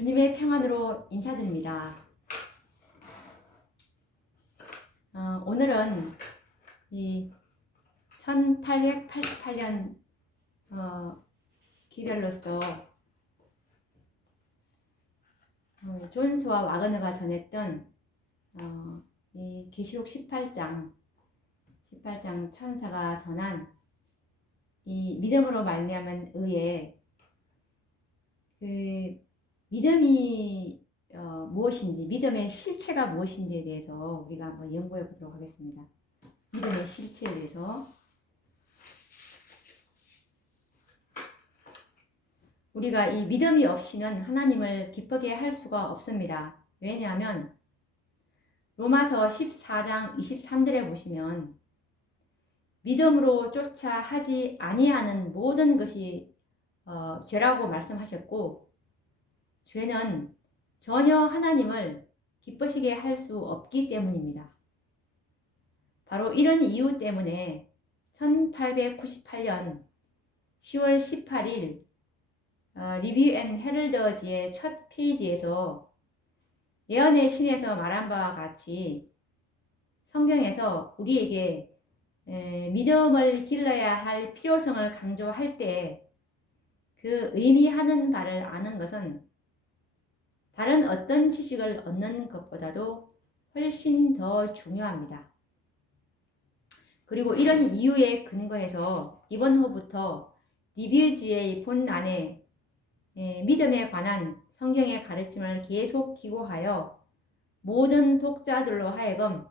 주님의 평안으로 인사드립니다. 오늘은 이 1888년 기별로서 존스와 와그너가 전했던 이 계시록 18장 천사가 전한 이 믿음으로 말미암은 의에 그 믿음이 무엇인지, 믿음의 실체가 무엇인지에 대해서 우리가 한번 연구해 보도록 하겠습니다. 믿음의 실체에 대해서 우리가 이 믿음이 없이는 하나님을 기쁘게 할 수가 없습니다. 왜냐하면 로마서 14장 23절에 보시면 믿음으로 쫓아 하지 아니하는 모든 것이 죄라고 말씀하셨고, 죄는 전혀 하나님을 기쁘시게 할 수 없기 때문입니다. 바로 이런 이유 때문에 1898년 10월 18일 리뷰 앤 헤럴더지의 첫 페이지에서 예언의 신에서 말한 바와 같이 성경에서 우리에게 믿음을 길러야 할 필요성을 강조할 때 그 의미하는 바를 아는 것은 다른 어떤 지식을 얻는 것보다도 훨씬 더 중요합니다. 그리고 이런 이유에 근거해서 이번 호부터 리뷰지의 본안에 믿음에 관한 성경의 가르침을 계속 기고하여 모든 독자들로 하여금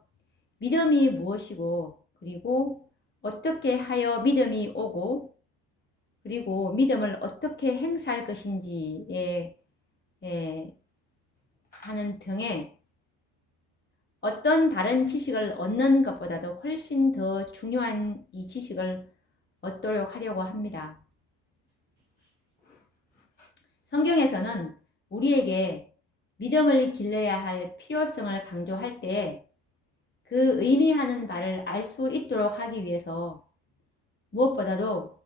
믿음이 무엇이고, 그리고 어떻게 하여 믿음이 오고, 그리고 믿음을 어떻게 행사할 것인지에 하는 등의 어떤 다른 지식을 얻는 것보다도 훨씬 더 중요한 이 지식을 얻도록 하려고 합니다. 성경에서는 우리에게 믿음을 길러야 할 필요성을 강조할 때 그 의미하는 바를 알 수 있도록 하기 위해서 무엇보다도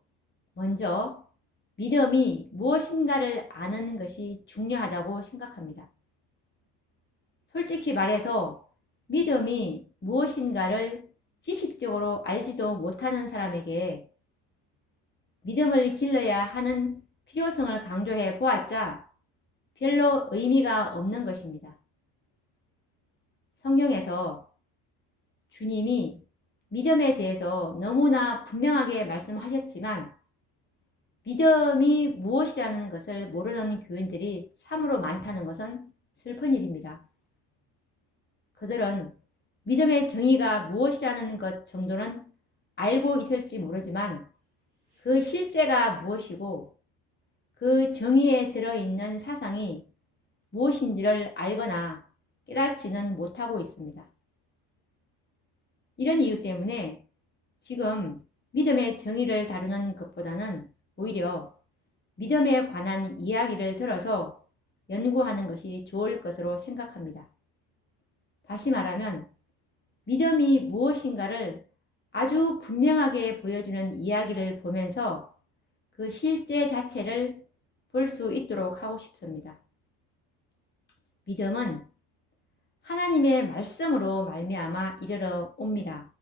먼저 믿음이 무엇인가를 아는 것이 중요하다고 생각합니다. 솔직히 말해서 믿음이 무엇인가를 지식적으로 알지도 못하는 사람에게 믿음을 길러야 하는 필요성을 강조해 보았자 별로 의미가 없는 것입니다. 성경에서 주님이 믿음에 대해서 너무나 분명하게 말씀하셨지만 믿음이 무엇이라는 것을 모르는 교인들이 참으로 많다는 것은 슬픈 일입니다. 그들은 믿음의 정의가 무엇이라는 것 정도는 알고 있을지 모르지만 그 실제가 무엇이고 그 정의에 들어있는 사상이 무엇인지를 알거나 깨닫지는 못하고 있습니다. 이런 이유 때문에 지금 믿음의 정의를 다루는 것보다는 오히려 믿음에 관한 이야기를 들어서 연구하는 것이 좋을 것으로 생각합니다. 다시 말하면 믿음이 무엇인가를 아주 분명하게 보여주는 이야기를 보면서 그 실제 자체를 볼 수 있도록 하고 싶습니다. 믿음은 하나님의 말씀으로 말미암아 이르러 옵니다.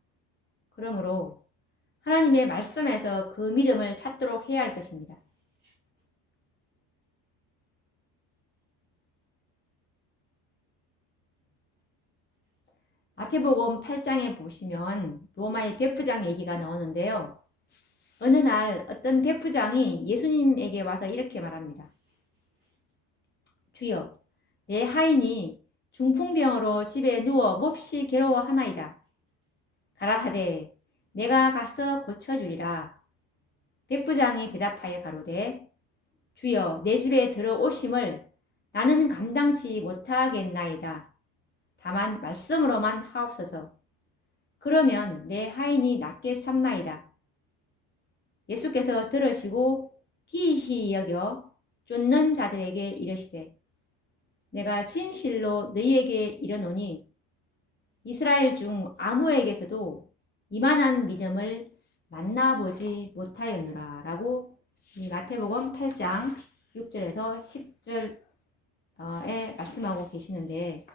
그러므로 하나님의 말씀에서 그 믿음을 찾도록 해야 할 것입니다. 마태복음 8장에 보시면 로마의 백부장 얘기가 나오는데요. 어느 날 어떤 백부장이 예수님에게 와서 이렇게 말합니다. 주여, 내 하인이 중풍병으로 집에 누워 몹시 괴로워하나이다. 가라사대 내가 가서 고쳐주리라. 백부장이 대답하여 가로되 주여, 내 집에 들어오심을 나는 감당치 못하겠나이다. 다만 말씀으로만 하옵소서. 그러면 내 하인이 낫게 삽나이다. 예수께서 들으시고 기이히 여겨 쫓는 자들에게 이르시되 내가 진실로 너희에게 이르노니 이스라엘 중 아무에게서도 이만한 믿음을 만나보지 못하였노라 라고 이 마태복음 8장 6절에서 10절 말씀하고 계시는데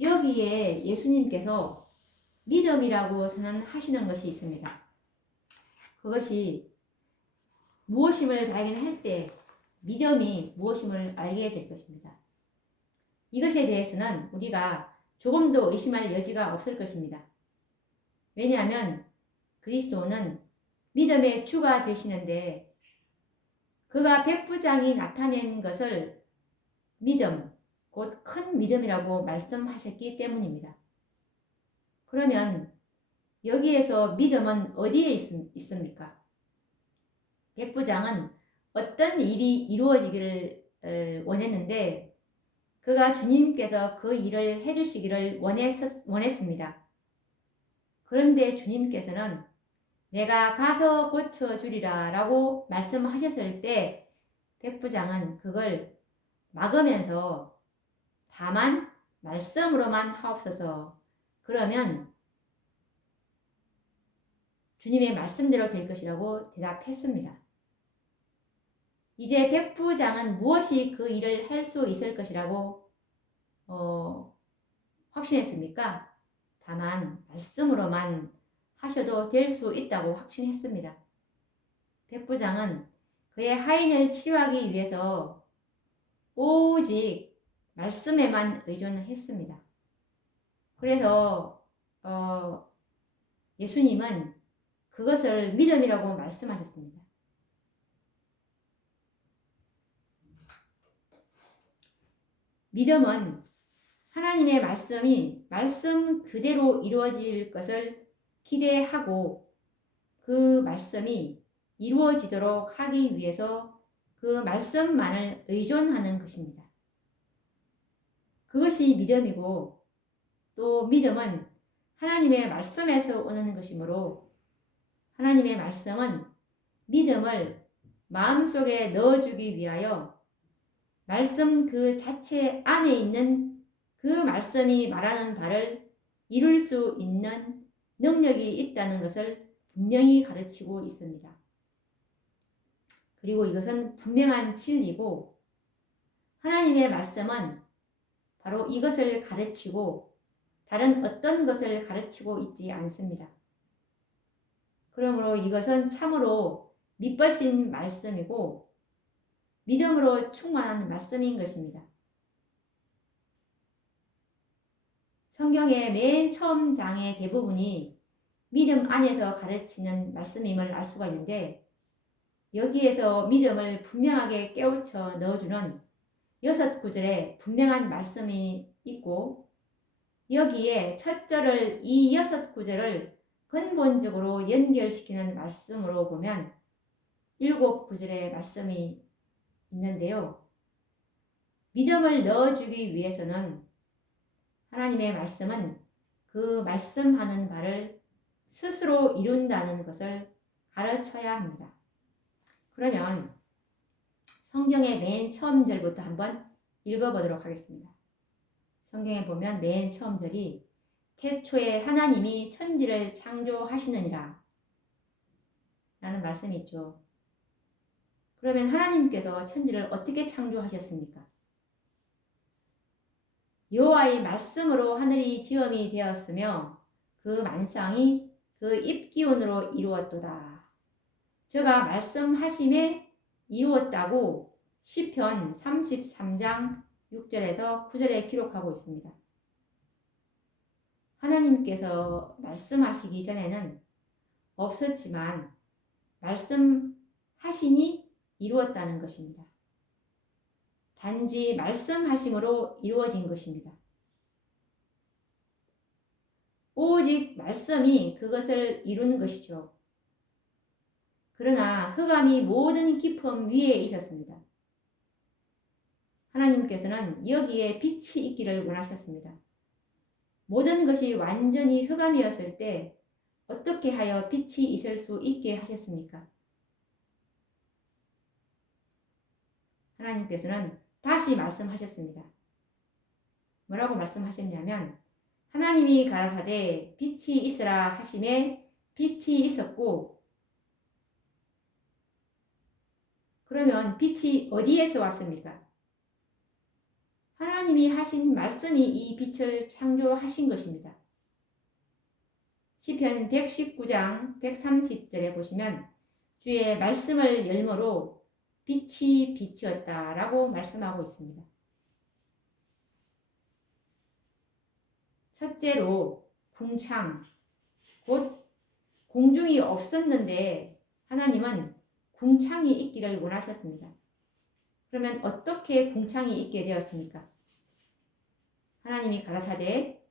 여기에 예수님께서 믿음이라고 선언하시는 것이 있습니다. 그것이 무엇임을 발견할 때 믿음이 무엇임을 알게 될 것입니다. 이것에 대해서는 우리가 조금도 의심할 여지가 없을 것입니다. 왜냐하면 그리스도는 믿음의 주가 되시는데 그가 백부장이 나타낸 것을 믿음, 곧 큰 믿음이라고 말씀하셨기 때문입니다. 그러면 여기에서 믿음은 어디에 있습니까? 백부장은 어떤 일이 이루어지기를 원했는데 그가 주님께서 그 일을 해주시기를 원했습니다. 그런데 주님께서는 내가 가서 고쳐주리라 라고 말씀하셨을 때 백부장은 그걸 막으면서 다만 말씀으로만 하옵소서. 그러면 주님의 말씀대로 될 것이라고 대답했습니다. 이제 백부장은 무엇이 그 일을 할 수 있을 것이라고 확신했습니까? 다만 말씀으로만 하셔도 될 수 있다고 확신했습니다. 백부장은 그의 하인을 치료하기 위해서 오직 말씀에만 의존했습니다. 그래서 예수님은 그것을 믿음이라고 말씀하셨습니다. 믿음은 하나님의 말씀이 말씀 그대로 이루어질 것을 기대하고 그 말씀이 이루어지도록 하기 위해서 그 말씀만을 의존하는 것입니다. 그것이 믿음이고 또 믿음은 하나님의 말씀에서 오는 것이므로 하나님의 말씀은 믿음을 마음속에 넣어주기 위하여 말씀 그 자체 안에 있는 그 말씀이 말하는 바를 이룰 수 있는 능력이 있다는 것을 분명히 가르치고 있습니다. 그리고 이것은 분명한 진리고 하나님의 말씀은 바로 이것을 가르치고 다른 어떤 것을 가르치고 있지 않습니다. 그러므로 이것은 참으로 믿으신 말씀이고 믿음으로 충만한 말씀인 것입니다. 성경의 맨 처음 장의 대부분이 믿음 안에서 가르치는 말씀임을 알 수가 있는데 여기에서 믿음을 분명하게 깨우쳐 넣어주는 6구절의 분명한 말씀이 있고 여기에 첫 절을 이 6구절을 근본적으로 연결시키는 말씀으로 보면 7구절의 말씀이 있는데요. 믿음을 넣어주기 위해서는 하나님의 말씀은 그 말씀하는 바를 스스로 이룬다는 것을 가르쳐야 합니다. 그러면 성경의 맨 처음 절부터 한번 읽어보도록 하겠습니다. 성경에 보면 맨 처음 절이 태초에 하나님이 천지를 창조하시느니라 라는 말씀이 있죠. 그러면 하나님께서 천지를 어떻게 창조하셨습니까? 여호와의 말씀으로 하늘이 지음이 되었으며 그 만상이 그 입기운으로 이루었도다. 저가 말씀하심에 이루었다고 시편 33장 6절에서 9절에 기록하고 있습니다. 하나님께서 말씀하시기 전에는 없었지만 말씀하시니 이루었다는 것입니다. 단지 말씀하심으로 이루어진 것입니다. 오직 말씀이 그것을 이루는 것이죠. 그러나 흑암이 모든 깊음 위에 있었습니다. 하나님께서는 여기에 빛이 있기를 원하셨습니다. 모든 것이 완전히 흑암이었을 때 어떻게 하여 빛이 있을 수 있게 하셨습니까? 하나님께서는 다시 말씀하셨습니다. 뭐라고 말씀하셨냐면 하나님이 가라사대 빛이 있으라 하심에 빛이 있었고 그러면 빛이 어디에서 왔습니까? 하나님이 하신 말씀이 이 빛을 창조하신 것입니다. 시편 119장 130절에 보시면 주의 말씀을 열므로 빛이 빛이었다 라고 말씀하고 있습니다. 첫째로 궁창, 곧 공중이 없었는데 하나님은 궁창이 있기를 원하셨습니다. 그러면 어떻게 궁창이 있게 되었습니까? 하나님이 가라사대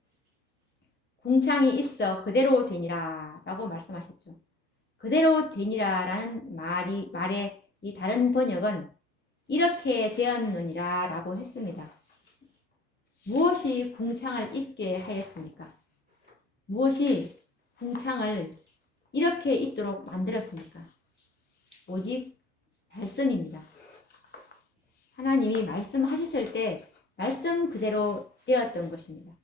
궁창이 있어 그대로 되니라 라고 말씀하셨죠. 그대로 되니라 라는 말의 이 다른 번역은 이렇게 되었느니라 라고 했습니다. 무엇이 궁창을 있게 하였습니까? 무엇이 궁창을 이렇게 있도록 만들었습니까? 오직 말씀입니다. 하나님이 말씀하셨을 때 말씀 그대로 되었던 것입니다.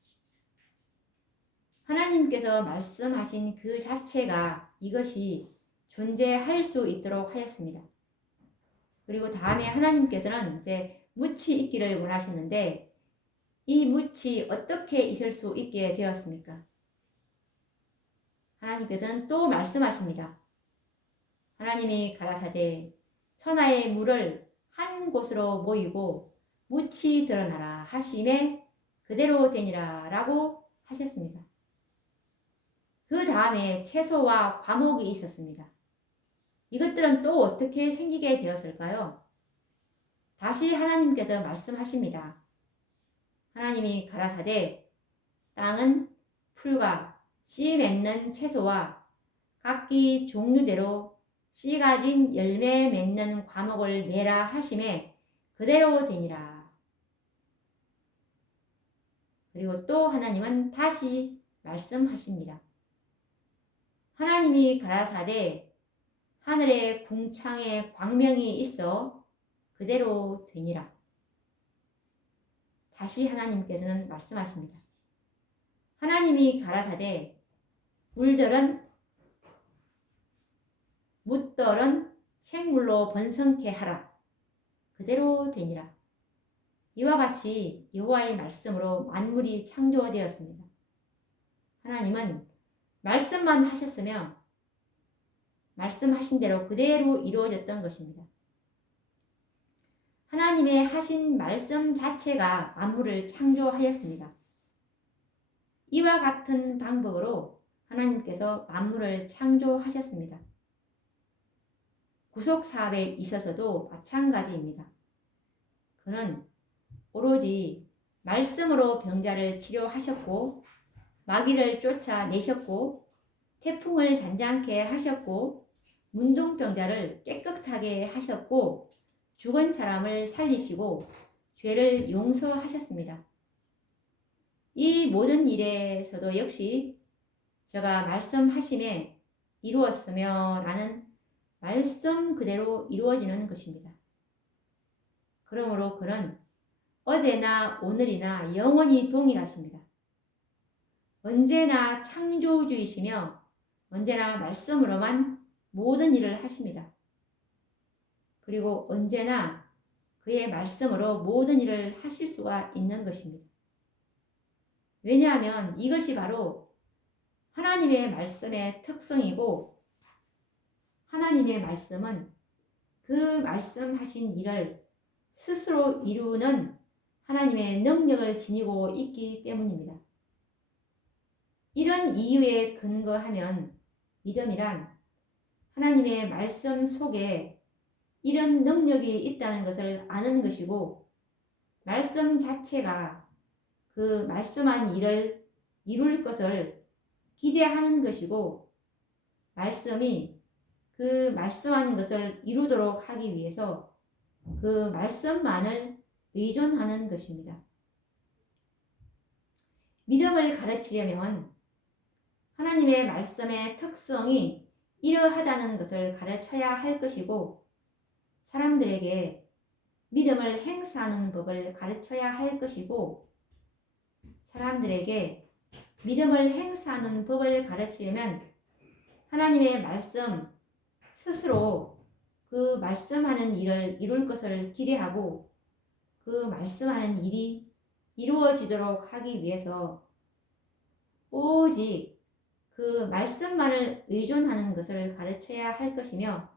하나님께서 말씀하신 그 자체가 이것이 존재할 수 있도록 하였습니다. 그리고 다음에 하나님께서는 이제 묻이 있기를 원하셨는데 이 묻이 어떻게 있을 수 있게 되었습니까? 하나님께서는 또 말씀하십니다. 하나님이 가라사대 천하의 물을 한 곳으로 모이고 묻이 드러나라 하심에 그대로 되니라 라고 하셨습니다. 그 다음에 채소와 과목이 있었습니다. 이것들은 또 어떻게 생기게 되었을까요? 다시 하나님께서 말씀하십니다. 하나님이 가라사대 땅은 풀과 씨 맺는 채소와 각기 종류대로 씨 가진 열매 맺는 과목을 내라 하심에 그대로 되니라. 그리고 또 하나님은 다시 말씀하십니다. 하나님이 가라사대 하늘의 궁창에 광명이 있어 그대로 되니라. 다시 하나님께서는 말씀하십니다. 하나님이 가라사대 묻들은 생물로 번성케 하라. 그대로 되니라. 이와 같이 여호와의 말씀으로 만물이 창조되었습니다. 하나님은 말씀만 하셨으며 말씀하신 대로 그대로 이루어졌던 것입니다. 하나님의 하신 말씀 자체가 만물을 창조하였습니다. 이와 같은 방법으로 하나님께서 만물을 창조하셨습니다. 구속 사업에 있어서도 마찬가지입니다. 그는 오로지 말씀으로 병자를 치료하셨고 마귀를 쫓아내셨고 태풍을 잔잔케 하셨고 문둥병자를 깨끗하게 하셨고 죽은 사람을 살리시고 죄를 용서하셨습니다. 이 모든 일에서도 역시 저가 말씀하심에 이루었으며 라는 말씀 그대로 이루어지는 것입니다. 그러므로 그는 어제나 오늘이나 영원히 동일하십니다. 언제나 창조주이시며 언제나 말씀으로만 모든 일을 하십니다. 그리고 언제나 그의 말씀으로 모든 일을 하실 수가 있는 것입니다. 왜냐하면 이것이 바로 하나님의 말씀의 특성이고 하나님의 말씀은 그 말씀하신 일을 스스로 이루는 하나님의 능력을 지니고 있기 때문입니다. 이런 이유에 근거하면 믿음이란 하나님의 말씀 속에 이런 능력이 있다는 것을 아는 것이고 말씀 자체가 그 말씀한 일을 이룰 것을 기대하는 것이고 말씀이 그 말씀하는 것을 이루도록 하기 위해서 그 말씀만을 의존하는 것입니다. 믿음을 가르치려면 하나님의 말씀의 특성이 이러하다는 것을 가르쳐야 할 것이고 사람들에게 믿음을 행사하는 법을 가르쳐야 할 것이고 사람들에게 믿음을 행사하는 법을 가르치려면 하나님의 말씀 스스로 그 말씀하는 일을 이룰 것을 기대하고 그 말씀하는 일이 이루어지도록 하기 위해서 오직 그 말씀만을 의존하는 것을 가르쳐야 할 것이며,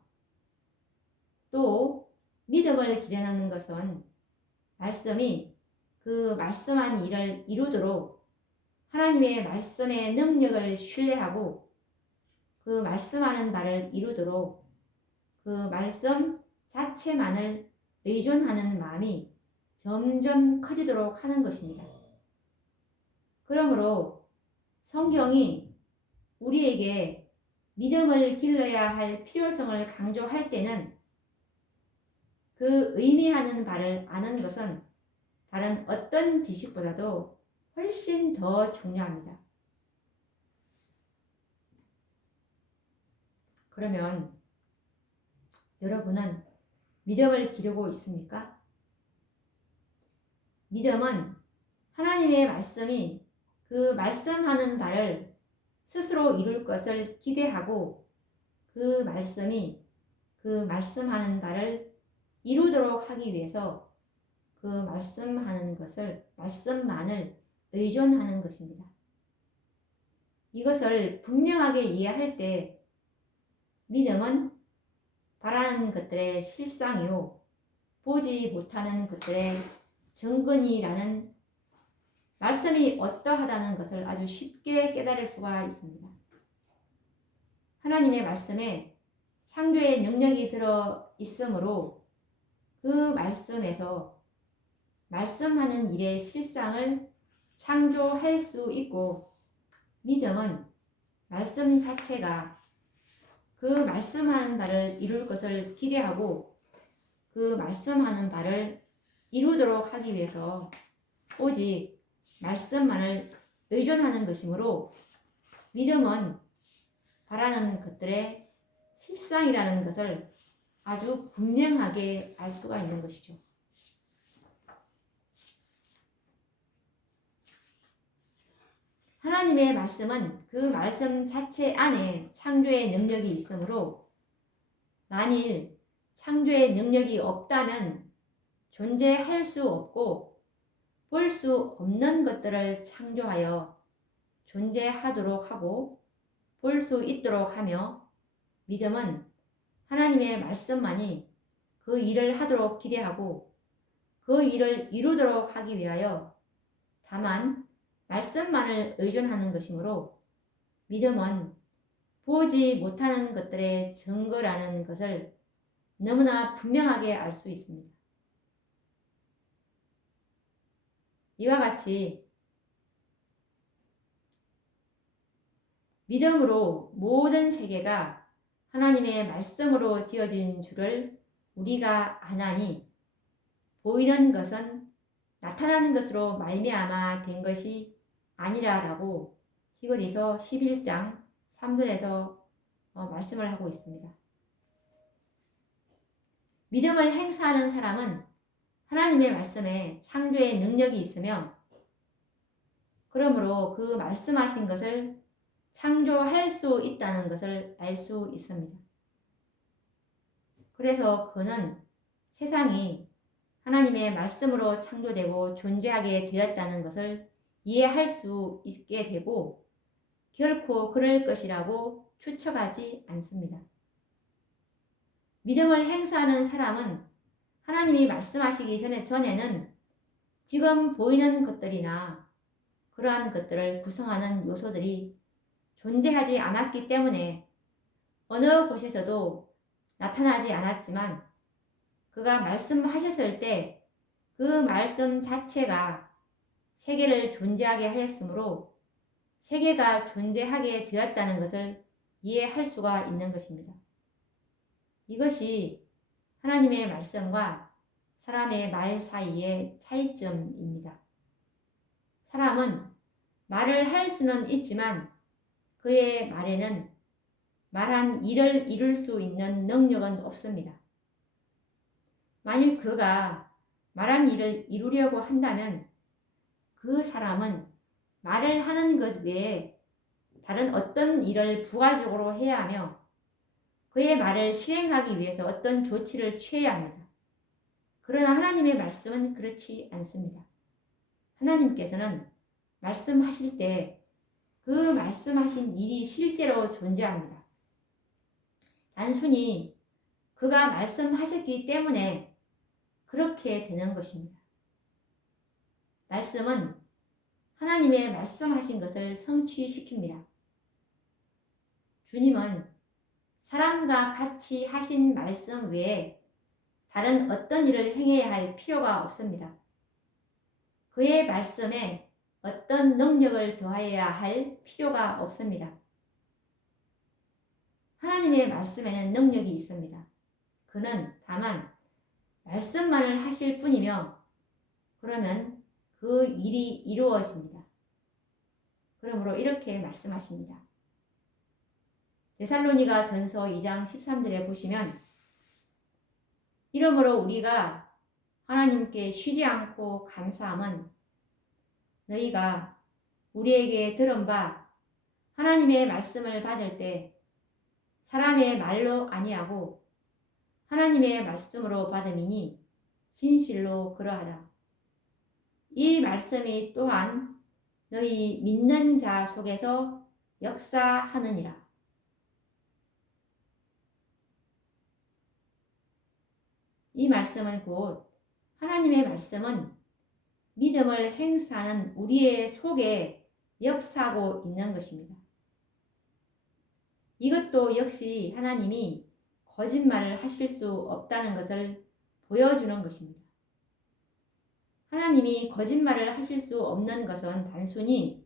또 믿음을 기르는 것은 말씀이 그 말씀한 일을 이루도록 하나님의 말씀의 능력을 신뢰하고 그 말씀하는 바를 이루도록 그 말씀 자체만을 의존하는 마음이 점점 커지도록 하는 것입니다. 그러므로 성경이 우리에게 믿음을 길러야 할 필요성을 강조할 때는 그 의미하는 바를 아는 것은 다른 어떤 지식보다도 훨씬 더 중요합니다. 그러면 여러분은 믿음을 기르고 있습니까? 믿음은 하나님의 말씀이 그 말씀하는 바를 스스로 이룰 것을 기대하고 그 말씀이 그 말씀하는 바를 이루도록 하기 위해서 그 말씀하는 것을, 말씀만을 의존하는 것입니다. 이것을 분명하게 이해할 때 믿음은 바라는 것들의 실상이요 보지 못하는 것들의 증거니라는 말씀이 어떠하다는 것을 아주 쉽게 깨달을 수가 있습니다. 하나님의 말씀에 창조의 능력이 들어 있으므로 그 말씀에서 말씀하는 일의 실상을 창조할 수 있고, 믿음은 말씀 자체가 그 말씀하는 바를 이룰 것을 기대하고 그 말씀하는 바를 이루도록 하기 위해서 오직 말씀만을 의존하는 것이므로 믿음은 바라는 것들의 실상이라는 것을 아주 분명하게 알 수가 있는 것이죠. 하나님의 말씀은 그 말씀 자체 안에 창조의 능력이 있으므로 만일 창조의 능력이 없다면 존재할 수 없고 볼 수 없는 것들을 창조하여 존재하도록 하고 볼 수 있도록 하며, 믿음은 하나님의 말씀만이 그 일을 하도록 기대하고 그 일을 이루도록 하기 위하여 다만 말씀만을 의존하는 것이므로 믿음은 보지 못하는 것들의 증거라는 것을 너무나 분명하게 알 수 있습니다. 이와 같이 믿음으로 모든 세계가 하나님의 말씀으로 지어진 줄을 우리가 아나니 보이는 것은 나타나는 것으로 말미암아 된 것이 아니라라고 히브리서 11장 3절에서 말씀을 하고 있습니다. 믿음을 행사하는 사람은 하나님의 말씀에 창조의 능력이 있으며, 그러므로 그 말씀하신 것을 창조할 수 있다는 것을 알 수 있습니다. 그래서 그는 세상이 하나님의 말씀으로 창조되고 존재하게 되었다는 것을 이해할 수 있게 되고 결코 그럴 것이라고 추측하지 않습니다. 믿음을 행사하는 사람은 하나님이 말씀하시기 전에는 지금 보이는 것들이나 그러한 것들을 구성하는 요소들이 존재하지 않았기 때문에 어느 곳에서도 나타나지 않았지만, 그가 말씀하셨을 때 그 말씀 자체가 세계를 존재하게 하였으므로 세계가 존재하게 되었다는 것을 이해할 수가 있는 것입니다. 이것이 하나님의 말씀과 사람의 말 사이의 차이점입니다. 사람은 말을 할 수는 있지만 그의 말에는 말한 일을 이룰 수 있는 능력은 없습니다. 만일 그가 말한 일을 이루려고 한다면 그 사람은 말을 하는 것 외에 다른 어떤 일을 부가적으로 해야 하며 그의 말을 실행하기 위해서 어떤 조치를 취해야 합니다. 그러나 하나님의 말씀은 그렇지 않습니다. 하나님께서는 말씀하실 때 그 말씀하신 일이 실제로 존재합니다. 단순히 그가 말씀하셨기 때문에 그렇게 되는 것입니다. 말씀은 하나님의 말씀하신 것을 성취시킵니다. 주님은 사람과 같이 하신 말씀 외에 다른 어떤 일을 행해야 할 필요가 없습니다. 그의 말씀에 어떤 능력을 더해야 할 필요가 없습니다. 하나님의 말씀에는 능력이 있습니다. 그는 다만 말씀만을 하실 뿐이며 그러면 그 일이 이루어집니다. 그러므로 이렇게 말씀하십니다. 데살로니가 전서 2장 13절에 보시면 이러므로 우리가 하나님께 쉬지 않고 감사함은 너희가 우리에게 들은 바 하나님의 말씀을 받을 때 사람의 말로 아니하고 하나님의 말씀으로 받음이니 진실로 그러하다. 이 말씀이 또한 너희 믿는 자 속에서 역사하느니라. 이 말씀은 곧 하나님의 말씀은 믿음을 행사하는 우리의 속에 역사하고 있는 것입니다. 이것도 역시 하나님이 거짓말을 하실 수 없다는 것을 보여주는 것입니다. 하나님이 거짓말을 하실 수 없는 것은 단순히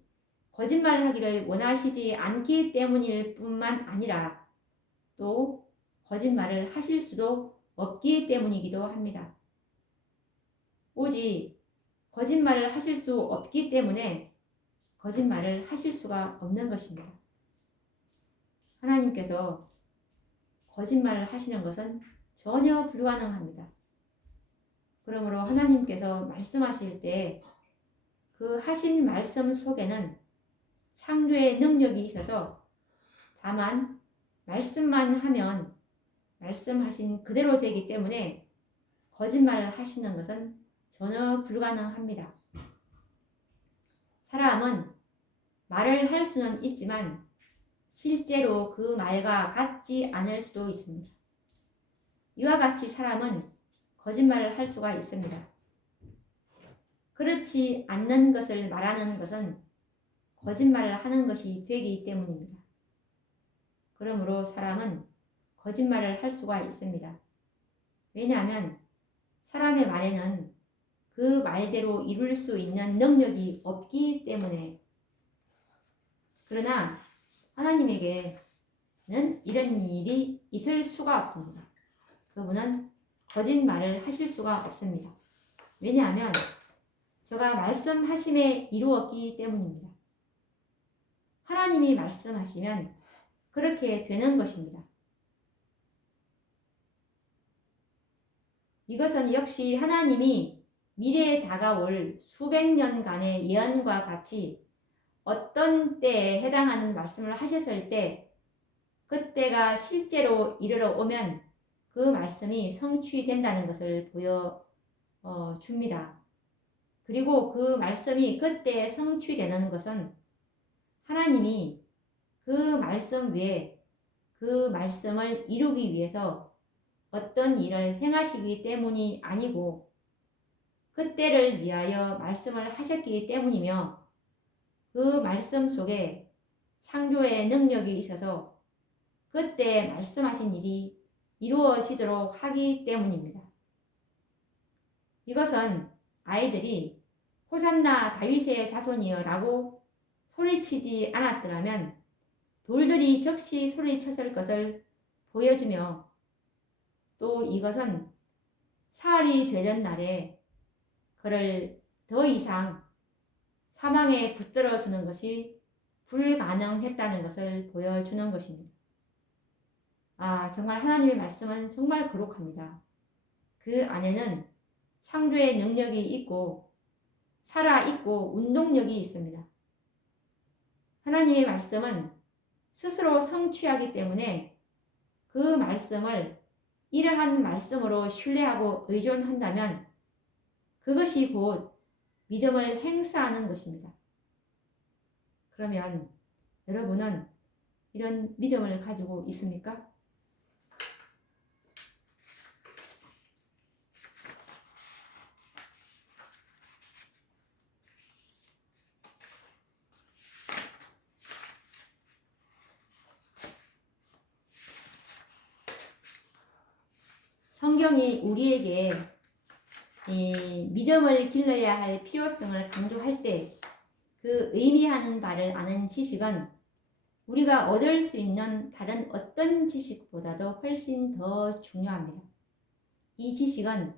거짓말을 하기를 원하시지 않기 때문일 뿐만 아니라 또 거짓말을 하실 수도 없기 때문이기도 합니다. 오직 거짓말을 하실 수 없기 때문에 거짓말을 하실 수가 없는 것입니다. 하나님께서 거짓말을 하시는 것은 전혀 불가능합니다. 그러므로 하나님께서 말씀하실 때 그 하신 말씀 속에는 창조의 능력이 있어서 다만 말씀만 하면 말씀하신 그대로 되기 때문에 거짓말을 하시는 것은 전혀 불가능합니다. 사람은 말을 할 수는 있지만 실제로 그 말과 같지 않을 수도 있습니다. 이와 같이 사람은 거짓말을 할 수가 있습니다. 그렇지 않는 것을 말하는 것은 거짓말을 하는 것이 되기 때문입니다. 그러므로 사람은 거짓말을 할 수가 있습니다. 왜냐하면 사람의 말에는 그 말대로 이룰 수 있는 능력이 없기 때문에. 그러나 하나님에게는 이런 일이 있을 수가 없습니다. 그분은 거짓말을 하실 수가 없습니다. 왜냐하면 저가 말씀하심에 이루었기 때문입니다. 하나님이 말씀하시면 그렇게 되는 것입니다. 이것은 역시 하나님이 미래에 다가올 수백 년간의 예언과 같이 어떤 때에 해당하는 말씀을 하셨을 때 그때가 실제로 이르러 오면 그 말씀이 성취된다는 것을 보여줍니다. 그리고 그 말씀이 그때 성취되는 것은 하나님이 그 말씀 외에 그 말씀을 이루기 위해서 어떤 일을 행하시기 때문이 아니고 그때를 위하여 말씀을 하셨기 때문이며 그 말씀 속에 창조의 능력이 있어서 그때 말씀하신 일이 이루어지도록 하기 때문입니다. 이것은 아이들이 호산나 다윗의 자손이여 라고 소리치지 않았더라면 돌들이 적시 소리쳤을 것을 보여주며 또 이것은 사흘이 되던 날에 그를 더 이상 사망에 붙들어 두는 것이 불가능했다는 것을 보여주는 것입니다. 정말 하나님의 말씀은 정말 거룩합니다. 그 안에는 창조의 능력이 있고 살아있고 운동력이 있습니다. 하나님의 말씀은 스스로 성취하기 때문에 그 말씀을 이러한 말씀으로 신뢰하고 의존한다면 그것이 곧 믿음을 행사하는 것입니다. 그러면 여러분은 이런 믿음을 가지고 있습니까? 성경이 우리에게 이 믿음을 길러야 할 필요성을 강조할 때 그 의미하는 바를 아는 지식은 우리가 얻을 수 있는 다른 어떤 지식보다도 훨씬 더 중요합니다. 이 지식은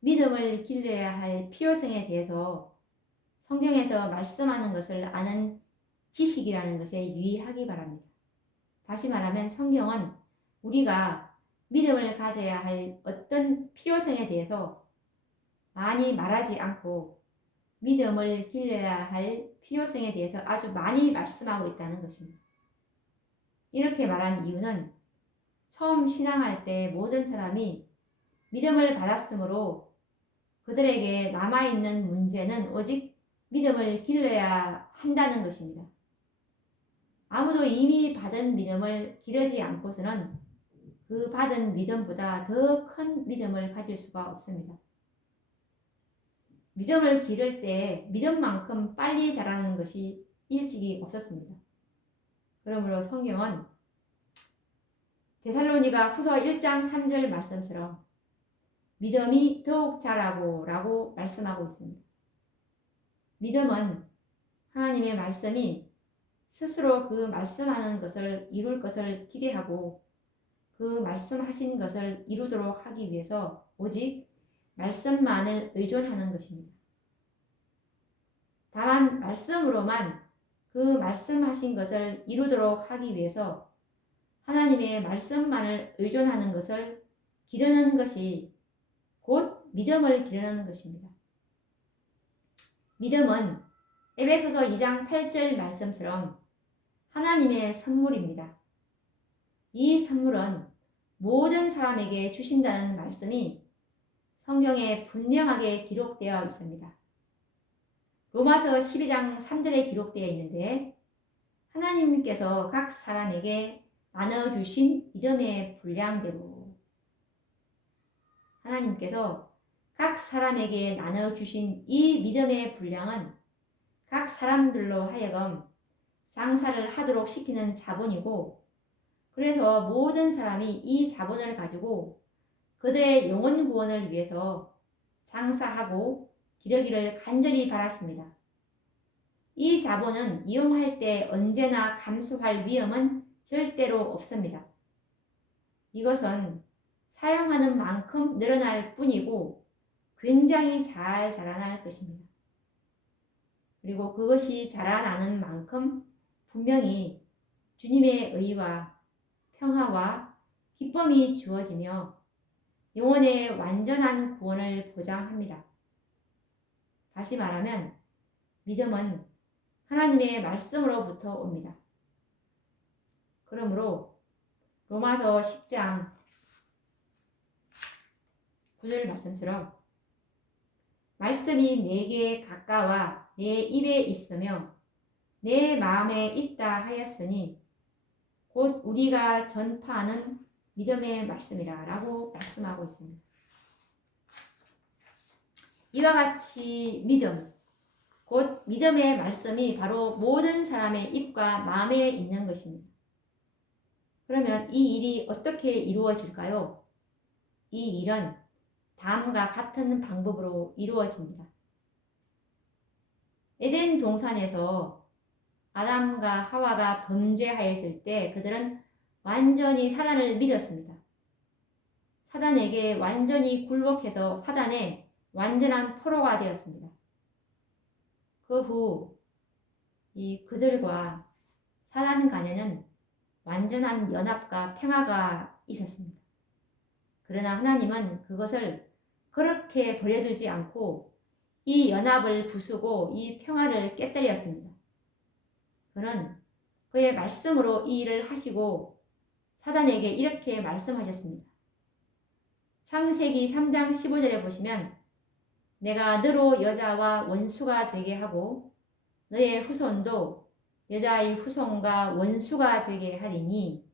믿음을 길러야 할 필요성에 대해서 성경에서 말씀하는 것을 아는 지식이라는 것에 유의하기 바랍니다. 다시 말하면 성경은 우리가 믿음을 가져야 할 어떤 필요성에 대해서 많이 말하지 않고 믿음을 길러야 할 필요성에 대해서 아주 많이 말씀하고 있다는 것입니다. 이렇게 말한 이유는 처음 신앙할 때 모든 사람이 믿음을 받았으므로 그들에게 남아있는 문제는 오직 믿음을 길러야 한다는 것입니다. 아무도 이미 받은 믿음을 기르지 않고서는 그 받은 믿음보다 더 큰 믿음을 가질 수가 없습니다. 믿음을 기를 때 믿음만큼 빨리 자라는 것이 일찍이 없었습니다. 그러므로 성경은 데살로니가 후서 1장 3절 말씀처럼 믿음이 더욱 자라고 라고 말씀하고 있습니다. 믿음은 하나님의 말씀이 스스로 그 말씀하는 것을 이룰 것을 기대하고 그 말씀하신 것을 이루도록 하기 위해서 오직 말씀만을 의존하는 것입니다. 다만 말씀으로만 그 말씀하신 것을 이루도록 하기 위해서 하나님의 말씀만을 의존하는 것을 기르는 것이 곧 믿음을 기르는 것입니다. 믿음은 에베소서 2장 8절 말씀처럼 하나님의 선물입니다. 이 선물은 모든 사람에게 주신다는 말씀이 성경에 분명하게 기록되어 있습니다. 로마서 12장 3절에 기록되어 있는데 하나님께서 각 사람에게 나눠주신 믿음의 분량대로 하나님께서 각 사람에게 나눠주신 이 믿음의 분량은 각 사람들로 하여금 장사를 하도록 시키는 자본이고 그래서 모든 사람이 이 자본을 가지고 그들의 영혼 구원을 위해서 장사하고 기르기를 간절히 바라십니다. 이 자본은 이용할 때 언제나 감소할 위험은 절대로 없습니다. 이것은 사용하는 만큼 늘어날 뿐이고 굉장히 잘 자라날 것입니다. 그리고 그것이 자라나는 만큼 분명히 주님의 의와 평화와 기쁨이 주어지며 영혼의 완전한 구원을 보장합니다. 다시 말하면 믿음은 하나님의 말씀으로부터 옵니다. 그러므로 로마서 10장 9절 말씀처럼 말씀이 내게 가까워 내 입에 있으며 내 마음에 있다 하였으니 곧 우리가 전파하는 믿음의 말씀이라 라고 말씀하고 있습니다. 이와 같이 믿음, 곧 믿음의 말씀이 바로 모든 사람의 입과 마음에 있는 것입니다. 그러면 이 일이 어떻게 이루어질까요? 이 일은 다음과 같은 방법으로 이루어집니다. 에덴 동산에서 아담과 하와가 범죄하였을 때 그들은 완전히 사단을 믿었습니다. 사단에게 완전히 굴복해서 사단의 완전한 포로가 되었습니다. 그 후 그들과 사단 간에는 완전한 연합과 평화가 있었습니다. 그러나 하나님은 그것을 그렇게 버려두지 않고 이 연합을 부수고 이 평화를 깨뜨렸습니다. 그는 그의 말씀으로 이 일을 하시고 사단에게 이렇게 말씀하셨습니다. 창세기 3장 15절에 보시면 내가 너로 여자와 원수가 되게 하고 너의 후손도 여자의 후손과 원수가 되게 하리니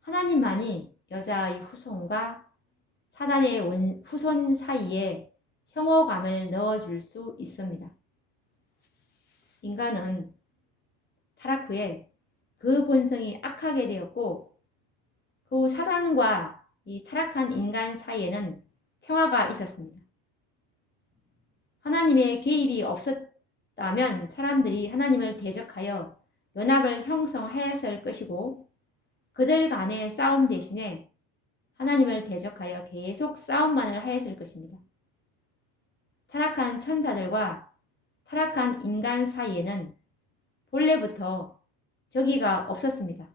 하나님만이 여자의 후손과 사단의 후손 사이에 혐오감을 넣어줄 수 있습니다. 인간은 타락 후에 그 본성이 악하게 되었고 그 후 사단과 이 타락한 인간 사이에는 평화가 있었습니다. 하나님의 개입이 없었다면 사람들이 하나님을 대적하여 연합을 형성하였을 것이고 그들 간의 싸움 대신에 하나님을 대적하여 계속 싸움만을 하였을 것입니다. 타락한 천사들과 타락한 인간 사이에는 본래부터 정의가 없었습니다.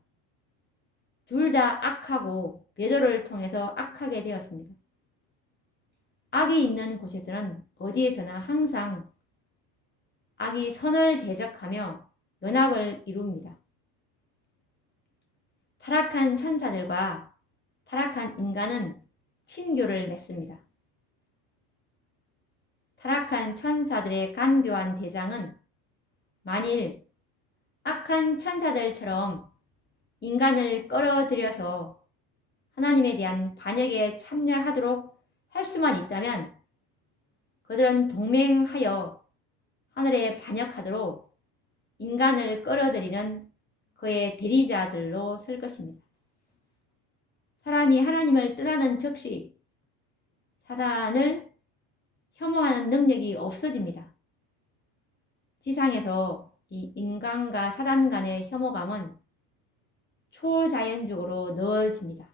둘 다 악하고 배도를 통해서 악하게 되었습니다. 악이 있는 곳에서는 어디에서나 항상 악이 선을 대적하며 연합을 이룹니다. 타락한 천사들과 타락한 인간은 친교를 맺습니다. 타락한 천사들의 간교한 대장은 만일 악한 천사들처럼 인간을 끌어들여서 하나님에 대한 반역에 참여하도록 할 수만 있다면 그들은 동맹하여 하늘에 반역하도록 인간을 끌어들이는 그의 대리자들로 설 것입니다. 사람이 하나님을 떠나는 즉시 사단을 혐오하는 능력이 없어집니다. 지상에서 이 인간과 사단 간의 혐오감은 초자연적으로 넣어집니다.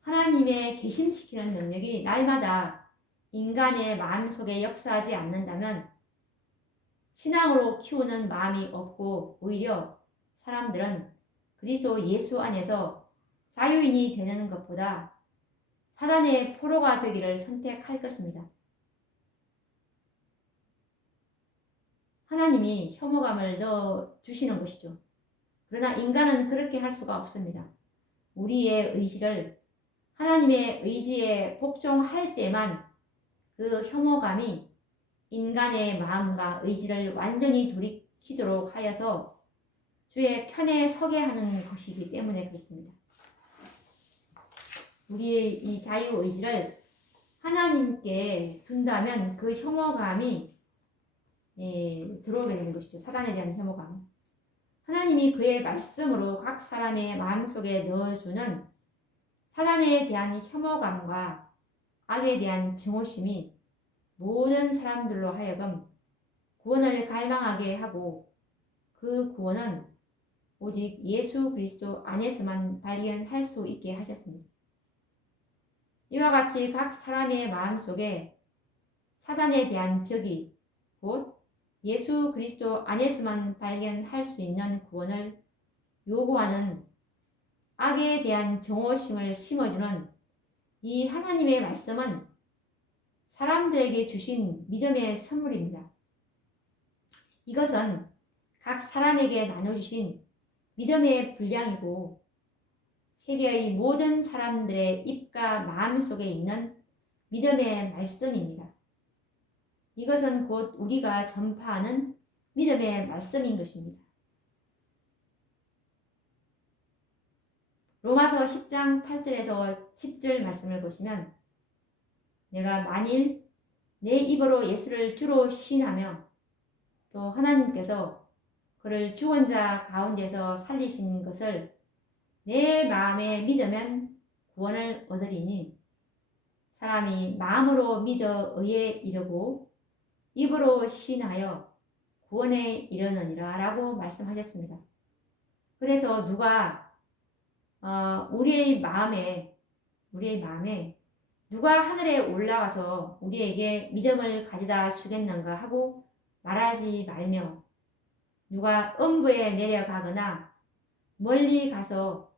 하나님의 개심시키는 능력이 날마다 인간의 마음속에 역사하지 않는다면 신앙으로 키우는 마음이 없고 오히려 사람들은 그리스도 예수 안에서 자유인이 되는 것보다 사단의 포로가 되기를 선택할 것입니다. 하나님이 혐오감을 넣어주시는 것이죠. 그러나 인간은 그렇게 할 수가 없습니다. 우리의 의지를 하나님의 의지에 복종할 때만 그 혐오감이 인간의 마음과 의지를 완전히 돌이키도록 하여서 주의 편에 서게 하는 것이기 때문에 그렇습니다. 우리의 이 자유의지를 하나님께 둔다면 그 혐오감이 들어오게 되는 것이죠. 사단에 대한 혐오감. 하나님이 그의 말씀으로 각 사람의 마음속에 넣어주는 사단에 대한 혐오감과 악에 대한 증오심이 모든 사람들로 하여금 구원을 갈망하게 하고 그 구원은 오직 예수 그리스도 안에서만 발견할 수 있게 하셨습니다. 이와 같이 각 사람의 마음속에 사단에 대한 적이 곧 예수 그리스도 안에서만 발견할 수 있는 구원을 요구하는 악에 대한 정오심을 심어주는 이 하나님의 말씀은 사람들에게 주신 믿음의 선물입니다. 이것은 각 사람에게 나눠주신 믿음의 분량이고 세계의 모든 사람들의 입과 마음 속에 있는 믿음의 말씀입니다. 이것은 곧 우리가 전파하는 믿음의 말씀인 것입니다. 로마서 10장 8절에서 10절 말씀을 보시면 내가 만일 내 입으로 예수를 주로 시인하며 또 하나님께서 그를 죽은 자 가운데서 살리신 것을 내 마음에 믿으면 구원을 얻으리니 사람이 마음으로 믿어 의에 이르고 입으로 시인하여 구원에 이르느니라 라고 말씀하셨습니다. 그래서 누가 우리의 마음에 누가 하늘에 올라가서 우리에게 믿음을 가져다 주겠는가 하고 말하지 말며 누가 음부에 내려가거나 멀리 가서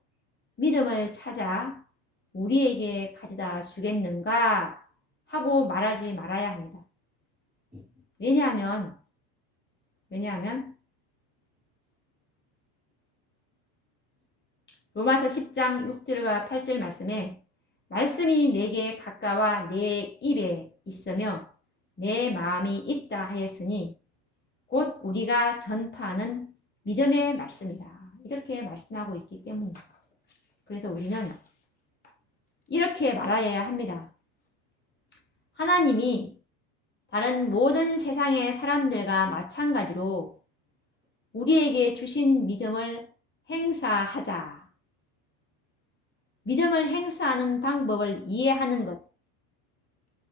믿음을 찾아 우리에게 가져다 주겠는가 하고 말하지 말아야 합니다. 왜냐하면 로마서 10장 6절과 8절 말씀에 말씀이 내게 가까워 내 입에 있으며 내 마음이 있다 하였으니 곧 우리가 전파하는 믿음의 말씀이다. 이렇게 말씀하고 있기 때문입니다. 그래서 우리는 이렇게 말하여야 합니다. 하나님이 다른 모든 세상의 사람들과 마찬가지로 우리에게 주신 믿음을 행사하자. 믿음을 행사하는 방법을 이해하는 것.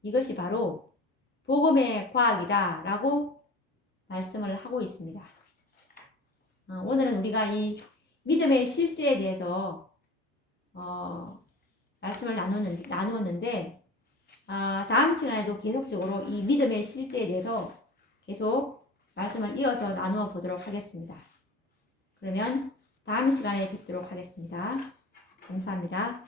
이것이 바로 복음의 과학이다 라고 말씀을 하고 있습니다. 오늘은 우리가 이 믿음의 실제에 대해서 말씀을 나누었는데 다음 시간에도 계속적으로 이 믿음의 실제에 대해서 계속 말씀을 이어서 나누어 보도록 하겠습니다. 그러면 다음 시간에 뵙도록 하겠습니다. 감사합니다.